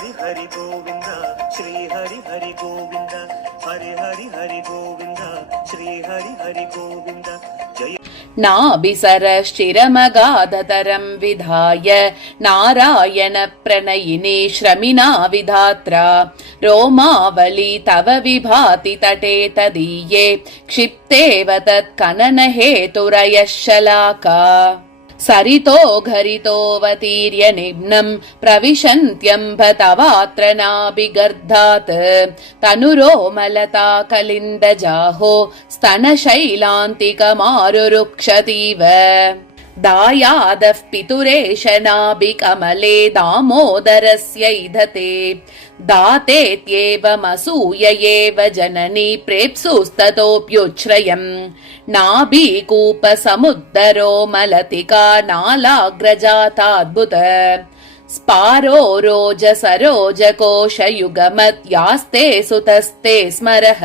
हरि हरि गोविंद श्री हरि हरि गोविंद हरि हरि हरि गोविंद श्री हरि हरि गोविंद जय नाभिसरश्चिरमगाधतरं विधाय नारायण प्रणयिने श्रमिना विधात्रा रोमावली तव विभाति तटे तदीये क्षिप्तेव तत्कननहेतुरयः शलाका सरितो घरितोऽवतीर्य निम्नं प्रविशन्त्यम्ब तवात्र नाभिगर्धात् तनुरोमलता कलिन्दजाहो स्तनशैलान्तिकमारुरुक्षतीव दायादः पितुरेष नाभिकमले दामोदरस्यैधते दातेत्येवमसूय एव जननी प्रेप्सुस्ततोऽप्युच्छ्रयम् नाभीकूपसमुद्धरो मलतिका नालाग्रजाताद्भुत स्पारो रोज सरोजकोशयुगमत्यास्ते सुतस्ते स्मरः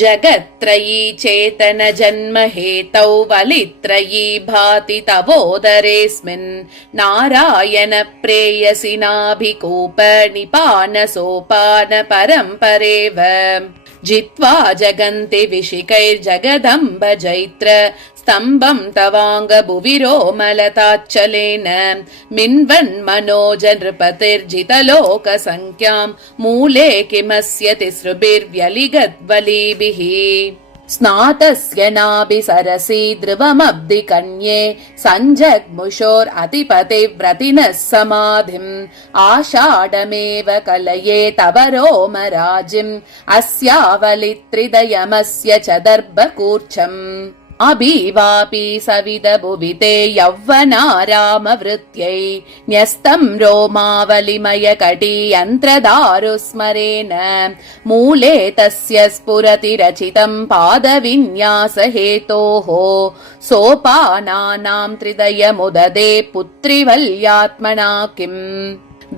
जगत्त्रयी चेतन जन्म हेतौ वलित्रयी भाति तवोदरेऽस्मिन् नारायण प्रेयसि नाभिकूप निपान सोपान परम्परेव जित्वा जगन्ति विशिकैर्जगदम्ब जैत्र स्तम्भं तवाङ्गभुविरोमलताच्चलेन मिन्वन्मनोज नृपतिर्जितलोकसङ्ख्यां मूले किमस्य तिसृभिर्व्यलिगद्वलीभिः स्नातस्य नाभिसरसि ध्रुवमब्धिकन्ये सञ्जग्मुषोरतिपतिव्रतिनः समाधिम् आषाढमेव कलये तव रोमराजिम् अस्यावलित्रिदयमस्य च दर्भकूर्च्छम् अभीवापि सविदभुविते यौवनारामवृत्यै न्यस्तं रोमावलिमयकटीयन्त्रदारुस्मरेण मूले तस्य स्फुरति रचितं पादविन्यासहेतोः सोपानानां त्रिदयमुददे पुत्रिवल्यात्मना किम्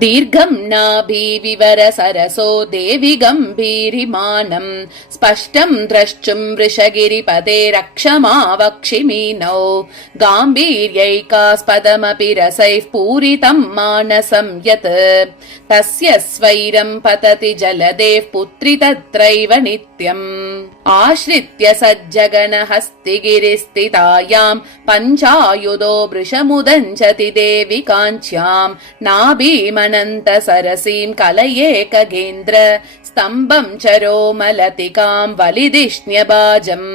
दीर्घं नाभिविवर सरसो देवि गम्भीरिमानं स्पष्टं द्रष्टुं वृषगिरिपदे रक्षमावक्षिमीनौ गाम्भीर्यैकास्पदमपि रसैः पूरितं मानसं यत् तस्य स्वैरं पतति जलदेः पुत्री तत्रैव नित्यम् आश्रित्य सज्जगणहस्तिगिरिस्थितायां पञ्चायुधो वृषमुदञ्चति देवि काञ्च्यां नाभीमनन्त सरसीं कलये खगेन्द्र स्तम्भं चरोमलतिकां वलिदिष्ण्यबाजम्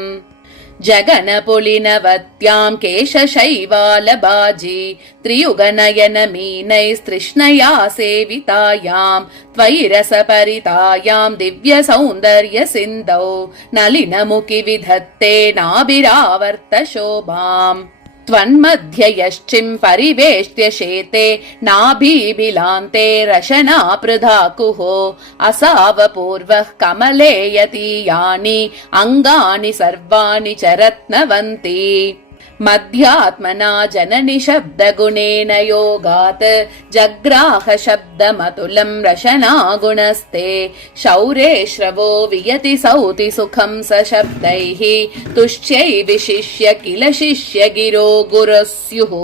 जगनपुलिनवत्यां केशशैवालबाजी त्रियुगनयनमीनैस्तृष्णया सेवितायां त्वयि रसपरितायां दिव्यसौन्दर्यसिन्धौ नलिनमुखि विधत्ते नाभिरावर्तशोभाम् त्वन्मध्ययश्चिं परिवेष्ट्य शेते नाभीभिलान्ते रशनापृधाकुः असावपूर्वः कमले यतीयानि अङ्गानि सर्वाणि च रत्नवन्ति मध्यात्मना जननि शब्दगुणेन योगात् जग्राह शब्दमतुलं रशनागुणस्ते शौरे श्रवो वियति सौति सुखं स शब्दैः तुष्ट्यै विशिष्य किल शिष्य गिरो गुरः स्युः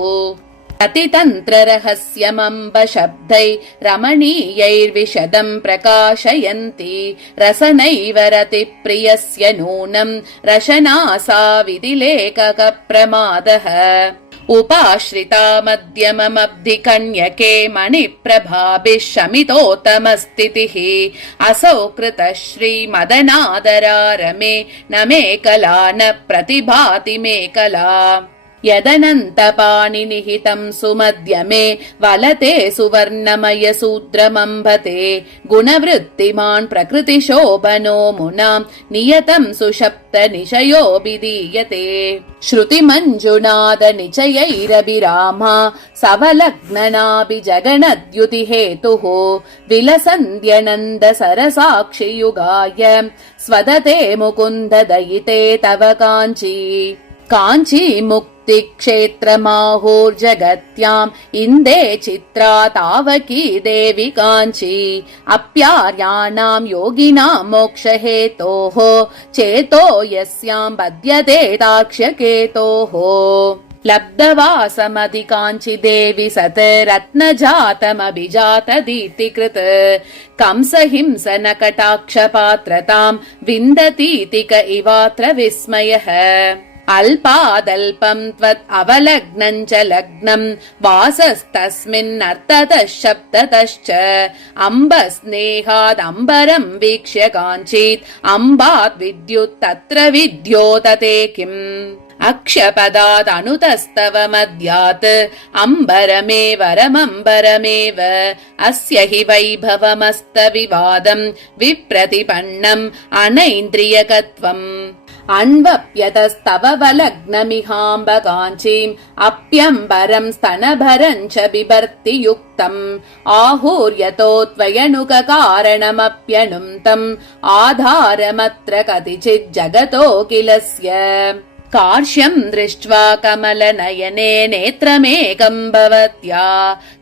अतितन्त्ररहस्यमम्ब शब्दै रमणीयैर्विशदं प्रकाशयन्ति रसनैव रतिप्रियस्य नूनं रशनासा विधिलेखकप्रमादः उपाश्रिता मध्यममब्धिकन्यके मणिप्रभाभिः शमितोत्तमस्थितिः असौ कृतः श्रीमदनादरारमे न मे कला न प्रतिभाति मे कला यदनन्तपाणिनिहितं सुमध्यमे वलते सुवर्णमय सूत्रमम्भते गुणवृत्तिमान् प्रकृतिशोभनो मुनां नियतं सुषप्त निशयोऽभिधीयते श्रुतिमञ्जुनाद निचयैरभिरामा सवलग्ननाभिजगणद्युतिहेतुः विलसन्द्यनन्द सरसाक्षियुगाय स्वदते मुकुन्द दयिते तव काञ्ची काञ्ची मुक्तिक्षेत्रमाहुर्जगत्याम् इन्दे चित्रा तावकी देवि काञ्ची अप्यार्याणां योगिनां मोक्षहेतोः चेतो यस्यां बध्यते ताक्ष्यकेतोः लब्धवासमधिकाञ्चिदेवि सत् रत्नजातमभिजातदीप्तिकृत् कंसहिंसनकटाक्षपात्रताम् विन्दतीति क इवात्र विस्मयः अल्पादल्पम् त्वत् अवलग्नम् च लग्नम् वासस्तस्मिन्नर्थतः शब्दतश्च अम्बस्नेहादम्बरम् वीक्ष्य काञ्चित् अम्बात् विद्युत् तत्र विद्योतते किम् अक्षपदादनुतस्तव मद्यात् अम्बरमेवरमम्बरमेव अस्य हि वैभवमस्तविवादम् विप्रतिपन्नम् अनैन्द्रियकत्वम् अन्वप्यतस्तव वलग्नमिहाम्ब काञ्चीम् अप्यम्बरम् स्तनभरम् च बिभर्ति युक्तम् आहूर्यतो त्वयनुककारणमप्यनुन्तम् आधारमत्र कतिचित् जगतो किलस्य कार्श्यम् दृष्ट्वा कमलनयने नेत्रमेकम् भवत्या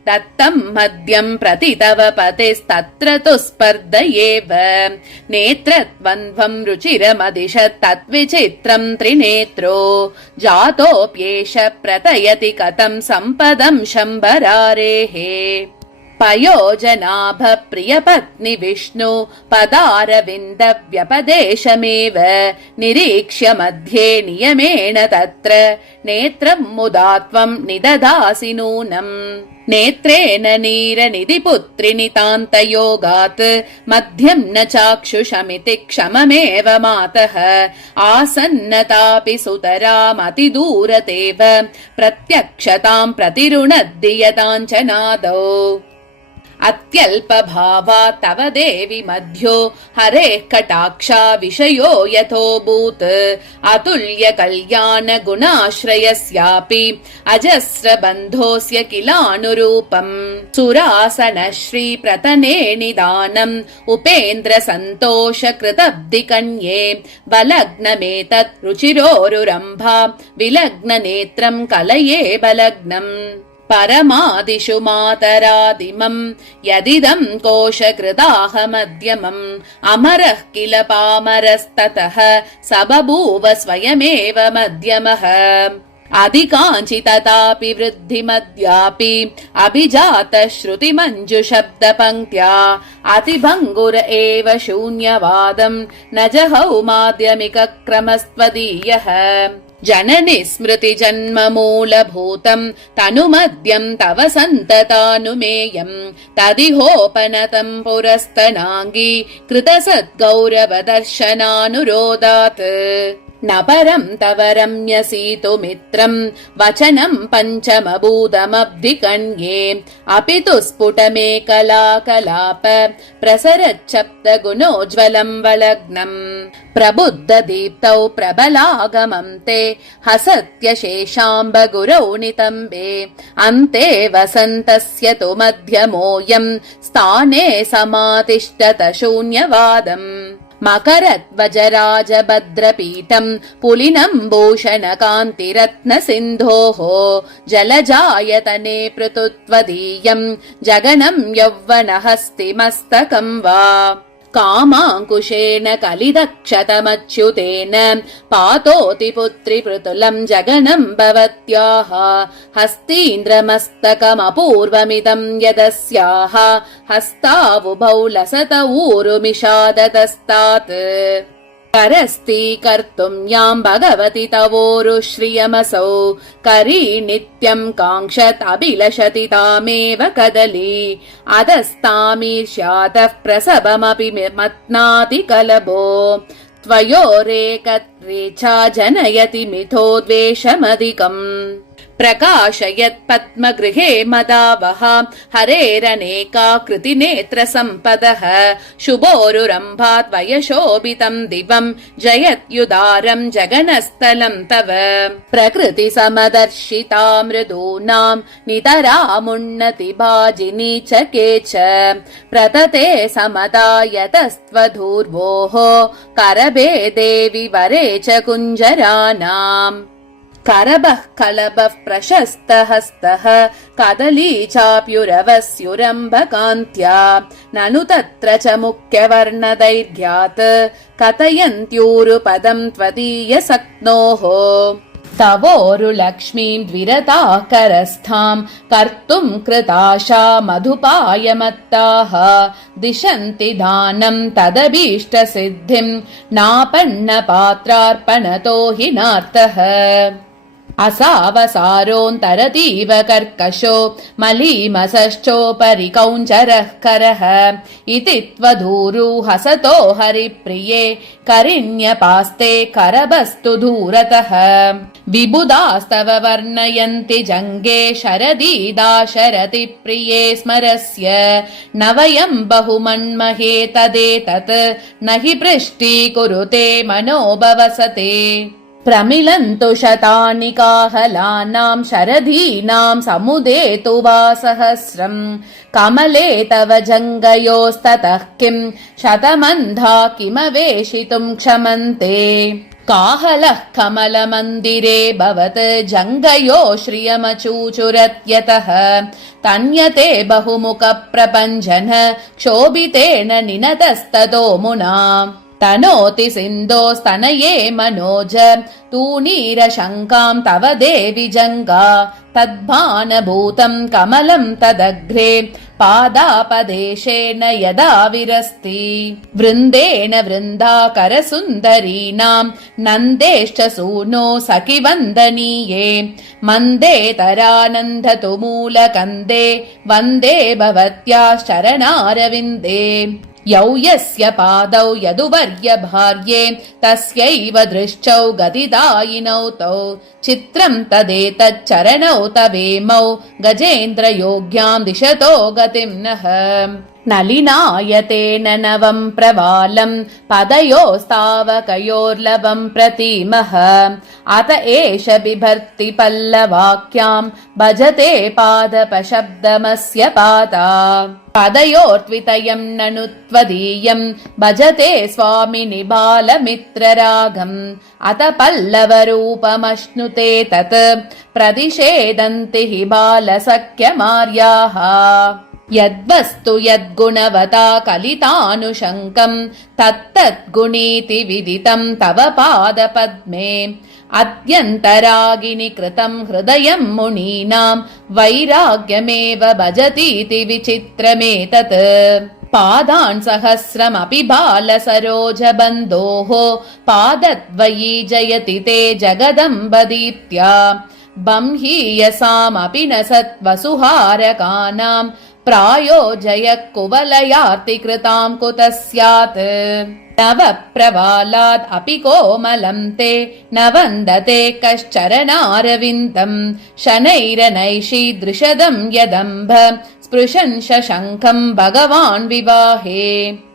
दत्तम् मद्यम् प्रति तव पतिस्तत्र तु स्पर्ध एव नेत्रद्वन्द्वम् रुचिरमदिशत् तद्विचित्रम् त्रिनेत्रो जातोऽप्येष प्रतयति कथम् सम्पदम् शम्बरारेः पयोजनाभ प्रियपत्नि विष्णु पदारविन्द व्यपदेशमेव निरीक्ष्य मध्ये नियमेण तत्र नेत्रम् मुदा त्वम् निदधासि नूनम् नेत्रेण नीरनिधिपुत्रि नितान्तयोगात् मध्यम् न चाक्षुषमिति क्षममेव मातः आसन्नतापि सुतरामतिदूरतेव प्रत्यक्षताम् प्रतिरुणद्दियताञ्चनादौ अत्यल्पभावा तव देवि मध्यो हरेः कटाक्षा विषयो यथोऽभूत् अतुल्य कल्याण गुणाश्रयस्यापि अजस्र बन्धोऽस्य किलानुरूपम् सुरासन श्री प्रतने निदानम् उपेन्द्र सन्तोष कृतब्धिकन्ये वलग्नमेतत् रुचिरोरुरम्भा विलग्न नेत्रम् कलये बलग्नम् परमादिषु मातरादिमम् यदिदम् कोशकृदाहमध्यमम् अमरः किल पामरस्ततः स बभूव स्वयमेव मध्यमः अधिकाञ्चिततापि वृद्धिमद्यापि अभिजातः श्रुतिमञ्जुशब्दपङ्क्त्या अतिभङ्गुर एव शून्यवादम् न जहौ माध्यमिकक्रमस्त्वदीयः जननि स्मृति जन्म मूलभूतम् तनुमद्यम् तव सन्ततानुमेयम् तदिहोपनतम् पुरस्तनाङ्गी कृतसद्गौरवदर्शनानुरोधात् न परम् तव रम्यसीतुमित्रम् वचनम् पञ्चमभूतमब्धिकन्ये अपि तु स्फुटमेकलाकलाप प्रसरच्छब्दगुणोज्ज्वलम् वलग्नम् प्रबुद्धदीप्तौ प्रबलागमम् ते हसत्यशेषाम्ब गुरौ नितम्बे अन्ते वसन्तस्य तु मध्यमोऽयम् स्थाने समातिष्ठत शून्यवादम् मकरध्वजराजभद्रपीठम् पुलिनम् भूषणकान्तिरत्न सिन्धोः जलजायतने पृथुत्वदीयम् जगनम् यौवनहस्तिमस्तकम् वा कामाङ्कुशेन कलिदक्षतमच्युतेन पातोति पुत्रि पृतुलम् जगनम् भवत्याः हस्तीन्द्रमस्तकमपूर्वमिदम् यदस्याः हस्तावुभौ लसत ऊरुमिषादतस्तात् करस्तीकर्तुम् याम् भगवति तवोरुश्रियमसौ करी नित्यम् काङ्क्षत् अभिलषति तामेव कदली अधस्तामीर्ष्यातः प्रसवमपि मत्नाति कलभो त्वयोरेकत्रेच्छा जनयति मिथो द्वेषमधिकम् प्रकाशयत् पद्मगृहे मदावः हरेरनेकाकृति नेत्र सम्पदः शुभोरुरम्भात् वयशोभितम् दिवम् जयत्युदारम् जगनस्थलम् तव प्रकृति समदर्शिता मृदूनाम् नितरामुन्नति भाजिनी च केच प्रतते समदा यतस्त्वधूर्वोः करभे देवि वरे च कुञ्जराणाम् करभः कलभः प्रशस्तहस्तः कदली चाप्युरवस्युरम्भकान्त्या ननु तत्र च मुख्यवर्णदैर्घ्यात् कथयन्त्यूरुपदम् त्वदीयसक्नोः तवोरुलक्ष्मीं द्विरताकरस्थां कर्तुं कृताशा मधुपायमत्ताः दिशन्ति दानं तदभीष्टसिद्धिं नापन्नपात्रार्पणतो हि नार्थः असावसारोऽन्तरतीव कर्कशो मलीमसश्चोपरि कौञ्चरः करः इति त्वधूरु हसतो हरिप्रिये करिण्यपास्ते करभस्तु दूरतः विबुधास्तव वर्णयन्ति जङ्गे शरदीदाशरति प्रिये स्मरस्य न वयं बहुमन्महे तदेतत् न हि पृष्टीकुरुते मनोभवसते प्रमिलन्तु शतानि काहलानां शरदीनां समुदेतु वा सहस्रं कमले तव जङ्गयोस्ततः किं शतमन्धा किमवेशितुं क्षमन्ते काहलः कमलमन्दिरे भवत् जङ्गयो श्रियमचूचुरत्यतः तन्यते बहुमुखप्रपञ्जन क्षोभितेन निनतस्ततो मुना तनोति सिन्धोस्तनये मनोज तूणीरशङ्कां तव देवि जङ्गा तद्भानभूतं कमलं तदग्रे पादापदेशेन यदा विरस्ति वृन्देन वृन्दाकरसुन्दरीणां नन्देश्च सूनो सखिवन्दनीये मन्देतरानन्दतु मूलकन्दे वन्दे भवत्याश्चरणारविन्दे यौ यस्य पादौ यदुवर्य भार्ये तस्यैव दृष्टौ गदिदायिनौ तौ चित्रं तदेतच्चरणौ तवेमौ गजेन्द्रयोग्यां दिशतो गतिं नः नलिनायतेन नवं प्रवालं पदयोस्तावकयोर्लवं प्रतीमः अत एष बिभर्ति पल्लवाक्यां भजते पादपशब्दमस्य पाता पदयोर्त्वितयं ननु त्वदीयं भजते स्वामिनि बालमित्ररागम् अत पल्लवरूपमश्नुते तत् प्रतिषेदन्ति हि बालसख्यमार्याः यद्वस्तु यद्गुणवता कलितानुशङ्कं तत्तद्गुणीति विदितं तव पादपद्मे अत्यन्तरागिनि कृतं हृदयं मुनीनां वैराग्यमेव भजतीति विचित्रमेतत् पादान् सहस्रमपि बालसरोजबन्धोः पादद्वयी जयति ते जगदम्बदीप्त्या बंहीयसामपि न सत्वसुहारकानां प्रायो जयः कुवलयार्ति कृतां कुतः स्यात् नव प्रवालाद् अपि कोमलं ते न वन्दते कश्चरणारविन्दं शनैरनैषीदृशदं यदम्भ स्पृशन् शशङ्खं भगवान् विवाहे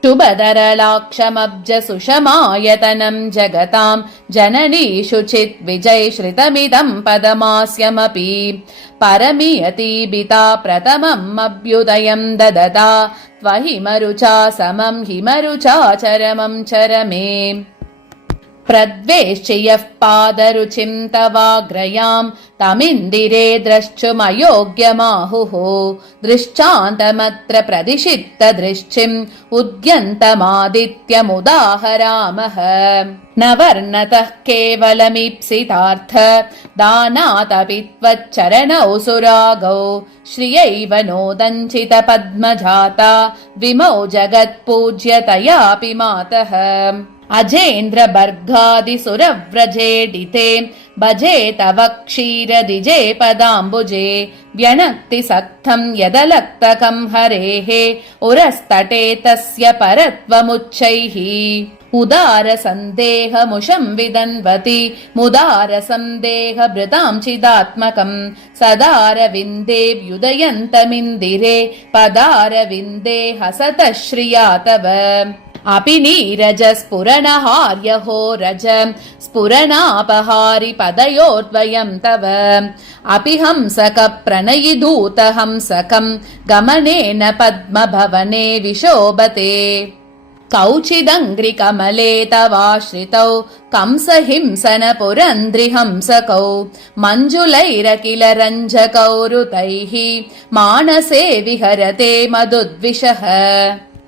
शुभधरलाक्षमब्ज सुषमायतनं जगतां जननी शुचित् विजय श्रितमिदं पदमास्यमपि परमियतीबिता प्रथमम् अभ्युदयं ददता त्वहिमरुचा समं हिमरुचा चरमं चरमे प्रद्वेष्टि यः पादरुचिं तवाग्रयां तमिन्दिरे द्रष्टुमयोग्यमाहुः दृष्टान्तमत्र प्रदिशित्तदृष्टिम् उद्यन्तमादित्यमुदाहरामः न वर्णतः केवलमीप्सितार्थ दानादपि त्वच्चरणौ सुरागौ श्रियैव नोदञ्चित पद्मजाता विमौ जगत्पूज्यतयापि मातः अजेन्द्र बर्गादिसुरव्रजेडिते भजे तव क्षीरदिजे पदाम्बुजे व्यनक्ति सक्थं यदलक्तकं हरेः उरस्तटे तस्य परत्वमुच्चैः उदार सन्देहमुषं विदन्वति मुदार सन्देहभृतां चिदात्मकं सदारविन्दे व्युदयन्तमिन्दिरे पदारविन्दे हसतः श्रिया तव अपि नीरज स्फुरणहार्यहो रज स्फुरणापहारि पदयोर्द्वयं तव अपि हंसक प्रणयिधूत हंसकं गमनेन पद्मभवने विशोभते कौचिदङ्घ्रिकमले तवाश्रितौ कंसहिंसन पुरन्द्रिहंसकौ मञ्जुलैरकिल रञ्जकौ ऋतैः मानसे विहरते मधुद्विषः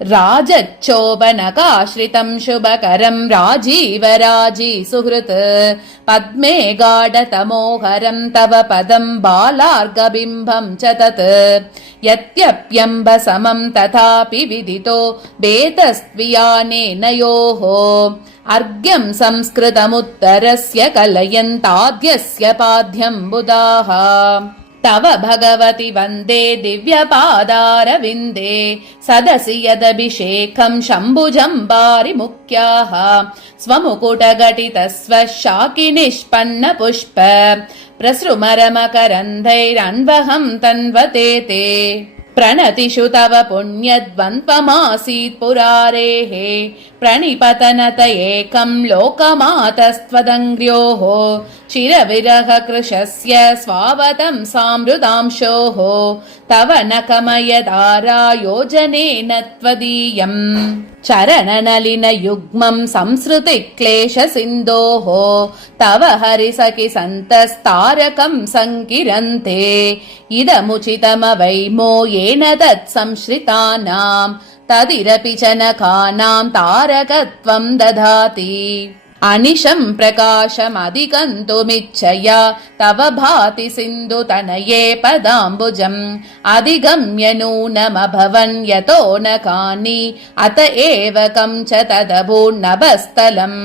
राजच्छोभनकाश्रितं शुभकरं राजीवराजी सुहृत् पद्मे गाढतमोहरं तव पदं बालार्कबिम्बं च तत् यत्यप्यम्ब समं तथापि विदितो बेतस्त्वियानेन योः अर्घ्यं संस्कृतमुत्तरस्य कलयन्ताद्यस्य पाद्यं बुधाः तव भगवति वन्दे दिव्यपादारविन्दे सदसि यदभिषेकं शम्भुजम्बारिमुख्याः स्वमुकुटघटितस्व शाकिनिष्पन्न पुष्प प्रसृमरमकरन्धैरन्वहं तन्वते ते प्रणतिषु तव पुण्यद्वन्द्वमासीत् पुरारेः प्रणिपतनत एकं लोकमातस्त्वदङ्घ्र्योः चिरविरहकृशस्य स्वावतं सामृतांशोः तव न कमयदारायोजनेन त्वदीयम् चरणनलिनयुग्मं संसृतिक्लेशसिन्धोः तव हरिसखि सन्तस्तारकं सङ्किरन्ते इदमुचितमवैमो येन तत्संश्रितानां तदिरपि च नखानां तारकत्वं दधाति अनिशं प्रकाशमधिगन्तुमिच्छया तव भाति सिन्धुतनये पदाम्बुजम् अधिगम्य नूनमभवन् यतो नखानि अत एव कं च तदभून्नभस्थलम्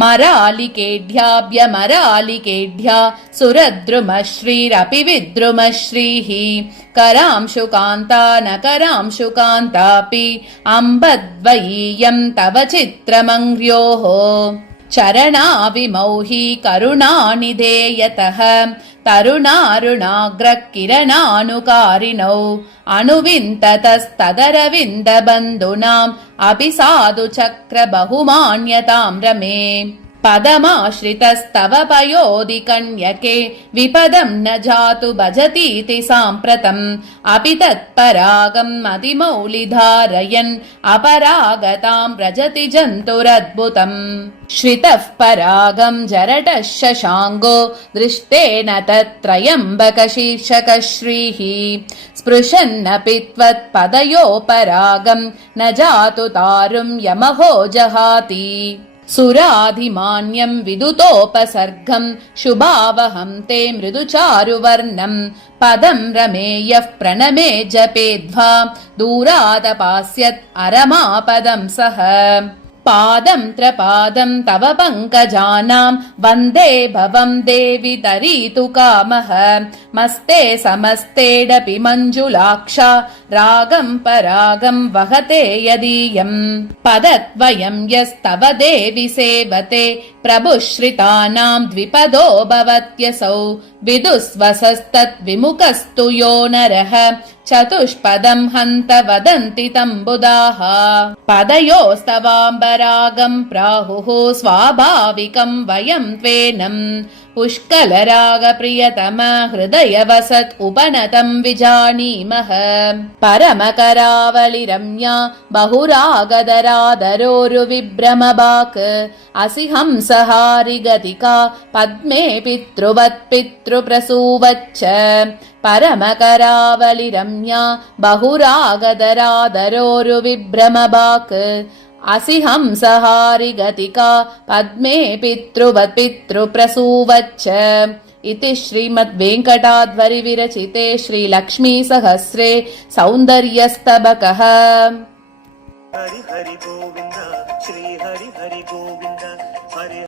मरालिकेढ्याभ्यमरालिकेढ्या सुरद्रुमश्रीरपि विद्रुमश्रीः करांशुकान्ता न करांशुकान्तापि अम्बद्वयीयं तव चित्रमङ्घ्र्योः चरणाविमौहि करुणानिधे यतः तरुणारुणाग्रकिरणानुकारिणौ अनुविन्ततस्तदरविन्दबन्धूनाम् अपि साधु चक्र बहुमान्यतां रमे पदमाश्रितस्तव पयोधि कन्यके विपदं न जातु भजतीति साम्प्रतम् अपि तत्परागम् मतिमौलिधारयन् अपरागतां व्रजति जन्तुरद्भुतम् श्रितः परागं जरटः शशाङ्गो दृष्टेन तत्त्रयम्बकशीर्षकश्रीः स्पृशन्नपि त्वत्पदयोपरागं न जातु तारुं यमहो जहाति सुराधिमान्यं विदुतोपसर्गं शुभावहं ते मृदुचारुवर्णं पदं रमेयः प्रणमे जपेद्वा दूरादपास्यत् अरमापदं सः पादं त्रपादं तव पङ्कजानां वन्दे भवं देवि तरीतु कामः मस्ते समस्तेडपि मञ्जुलाक्षा रागं परागं वहते यदीयम् पदद्वयं यस्तव देवि सेवते प्रभुश्रितानां द्विपदो भवत्यसौ विदुस्वसस्तद्विमुखस्तु यो नरः चतुष्पदं हन्त वदन्ति तम्बुदाः पदयोस्तवाम्बरागं प्राहुः स्वाभाविकं वयं त्वेनं पुष्कलरागप्रियतम हृदयवसत् उपनतं विजानीमः परमकरावलिरम्या बहुरागदरादरोरुविभ्रमबाक् असि हंसहारि गतिका पद्मे पितृवत् पितृप्रसूवच्च परमकरावलिरम्या बहुरागदरादरोरुविभ्रमबाक् असि हंसहारि गतिका पद्मे पितृवत् पितृप्रसूवच्च इति श्रीमद्वेङ्कटाध्वरि विरचिते श्रीलक्ष्मीसहस्रे सौन्दर्यस्तबकः। हरि हरि गोविन्द श्री हरि हरि गोविन्द।